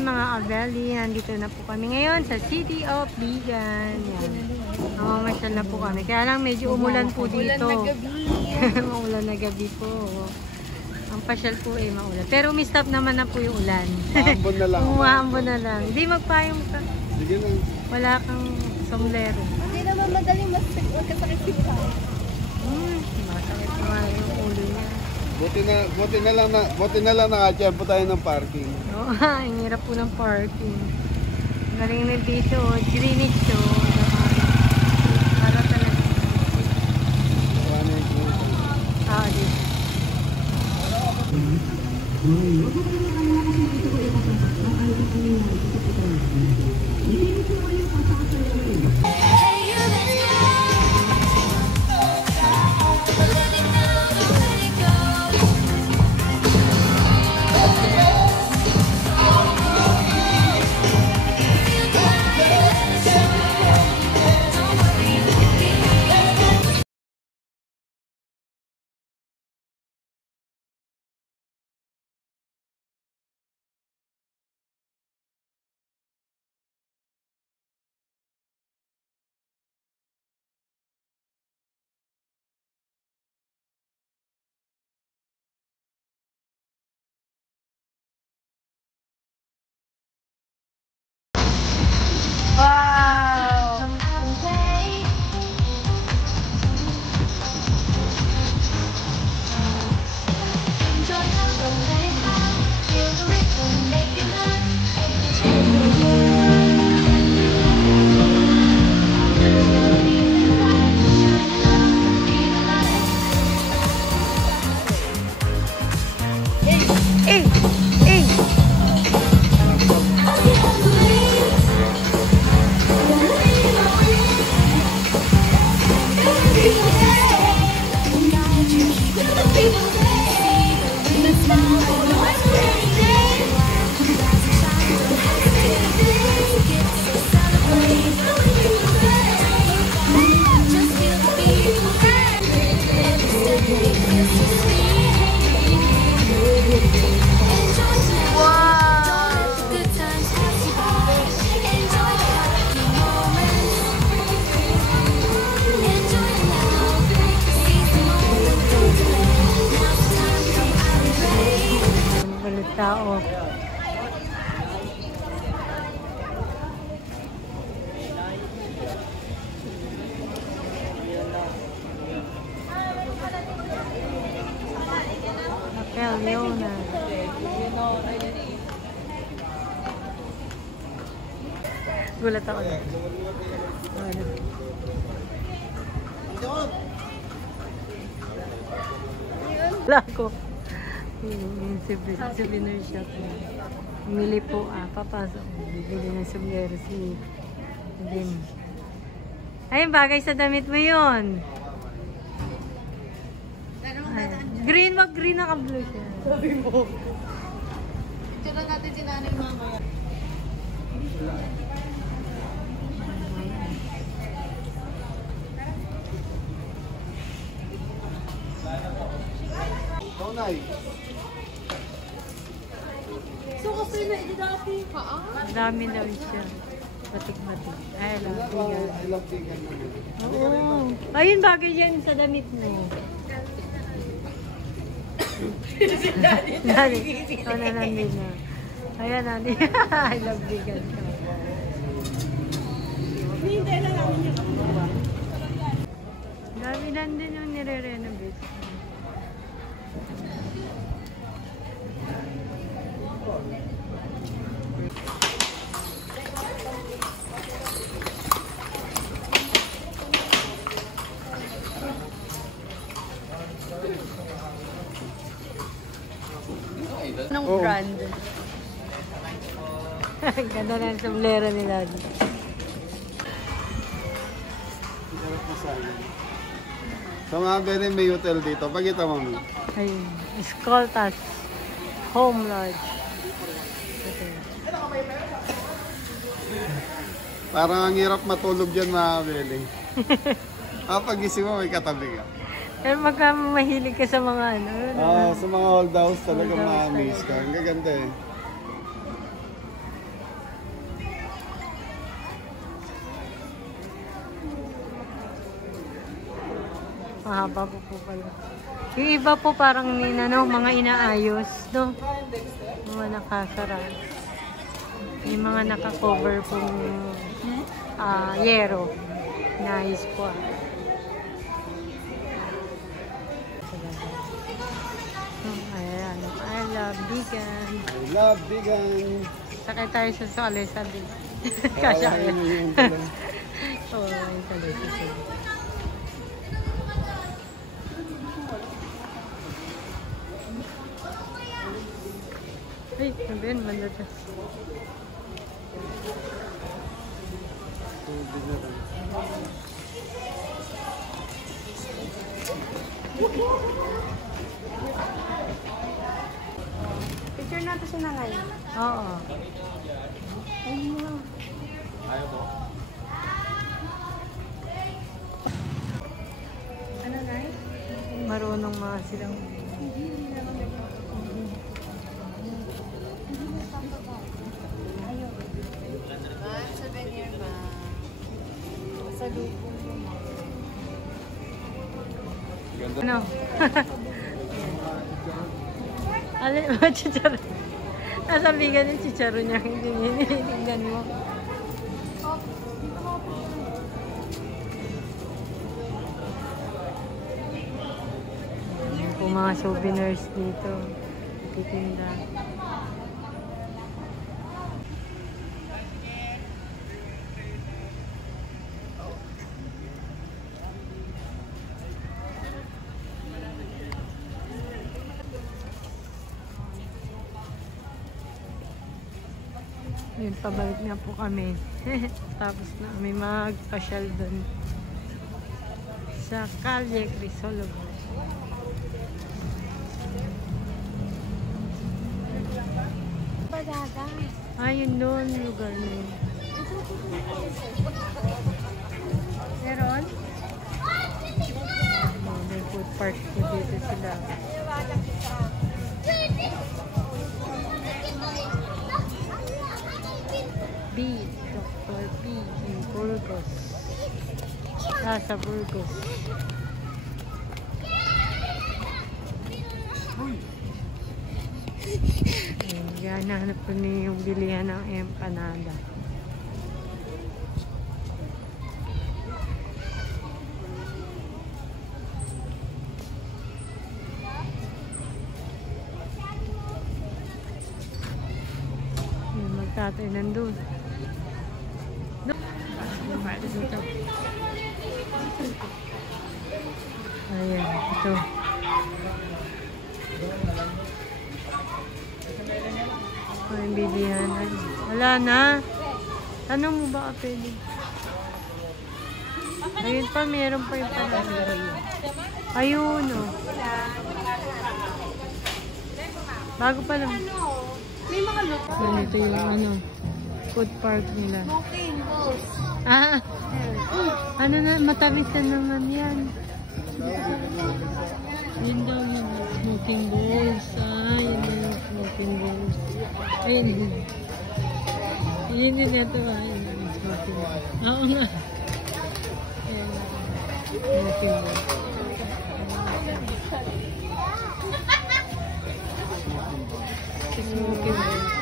Hi mga Abeli, nandito na po kami ngayon sa City of Bigan. Mamasyal na po kami. Kaya lang medyo umulan po dito. Umulan na gabi. Umulan na gabi po. Ang pasyal po maulan. Pero umistop naman na po yung ulan. Umaambon na lang. Umaambon na lang. Hindi magpayong ka. Sige lang. Wala kang sombrero. Hindi naman madaling magkasakit si Pao. Masakit naman yung ulo niya. Buti na lang nakatiyempo tayo ng parking. Oo, ang hirap po ng parking. Galing na dito, Greenwich to. Para talaga. Dito. Tao. Hotel Leona. Gulat ako na. Wala ko. Souvenir shop. Umili po, papasok. Bibili ng sombrero si Jim. Ayun, bagay sa damit mo yun. Green, wag green, naka-blue siya. Sabi mo. Tignan natin si nanay mamaya. Tonay. So, kasi na dati. Ang dami daw siya. Batik-batik. Ay, Lampigan. oo. Ayun, bagay yan sa damit mo. Dali. Ikaw na nandun na. Ayan, nandun. I love vegan ka. Hindi na namin yung Dami nandun yung nire-renovate. Anong brand? Ganda na yung sombrero nila. So mga ganun may hotel dito. Pakita mo mo. Ayun. Escoltas Home Lodge. Ito. Parang ang hirap matulog dyan mga Beli. Pagising mo may katabi ka. Pero magka mahilig ka sa mga ano. Sa mga old house talaga ma-amaze ka. Ang gaganda eh. Mahaba po pala. Yung iba po parang mga inaayos, no? Mga nakasara. Yung mga naka-cover pong yero. Nice po. Ayan. I love vegan. I love vegan. Sakay tayo sa sole, sabi. Kasya Kawain yan. mo yung tuloy. Oo, yung sole. Ay, sabihin, mandadas. Picture natin siya na ngayon. Oo. Ayaw po. Ano na eh? Marunong mga silang. Souvenir ba? Sa lupo mo. Ganda. Ano? Alin mo, chicharo. Nasabigan yung chicharo niya. Tingnan mo. Ayan po mga souvenirs dito. Titinda. Yun, pabalik na po kami. Tapos na kami magpasyal doon sa Calle Crisologo. Badaga. Ayun doon, lugar na yun. Meron? Oh, may food park po dito sila. B. Dr. P. in Burgos. Sa Burgos. Ayan, nahanap ko niya yung bilihan ng empanada. Ayan, magtatay nandun. Dito. Ayan, ito. Ay, bilihan. Wala na. Tanong mo ba pwede? Ayun pa, meron pa yung panalo. Ayun, oh. Bago pa lang. May mga luto. Ganito yung food park nila. Smoking balls. Ah, ano na, matamis na naman yan. Yun daw yung smoking balls. Ah, yun yung smoking balls. Ayun yun. Yun yun ito ah. Yun yung smoking balls. Oo nga. Ayan. Smoking balls. Smoking balls.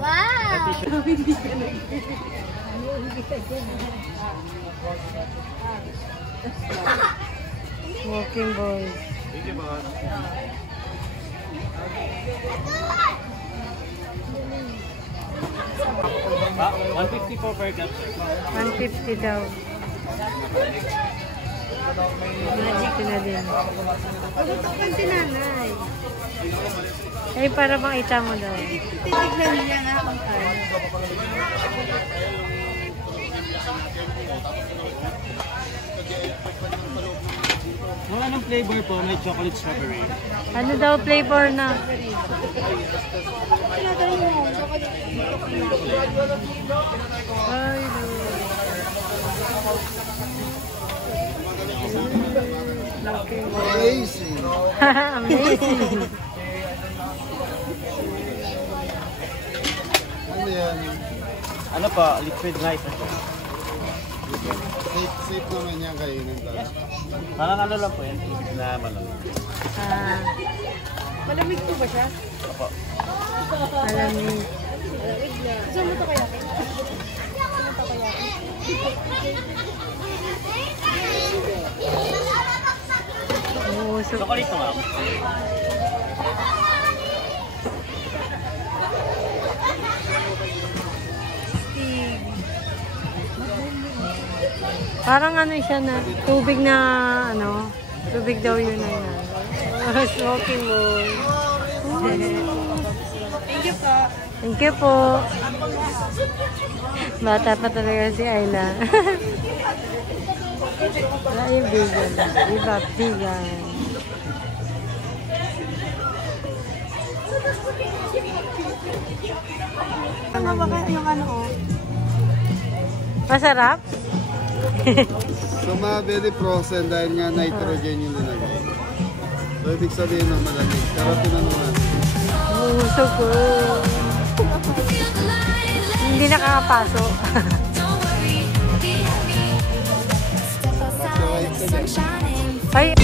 Wow! Smoking balls. Thank you, boss. Ah, 150 po per cup. 150 daw. Ito na din. Pagkakapan si nanay. Ay, para makita mo daw. Titignan niya nga kung kaya. Mga anong flavor po? May chocolate strawberry. Ano daw flavor na? Tinatanong mo, chocolate. Ay, no. Amazing. Amazing. Ano yan? Ano pa, liquid light. Safe naman yan kainin talaga. Parang ano lang po yan, na malamig. Ah, Malamig po ba siya? Opo. malamig. Malamig na. Gusto mo ito kaya? Gusto mo ito kaya? Umuusok. Chocolate to ma'am. Parang ano siya na, tubig na, ano, tubig daw yun na yan. Smoking bowl. Thank you po. Thank you po. Bata pa talaga si Ayla. Wala yung vegan. Iba, vegan. Ano ba kayo yung ano oh? Masarap? So very frozen dahil nga nitrogen yung nilagay. So ibig sabihin na malamig. Pero tinanong natin. Umusok ko. Hindi nakakapaso. Ay,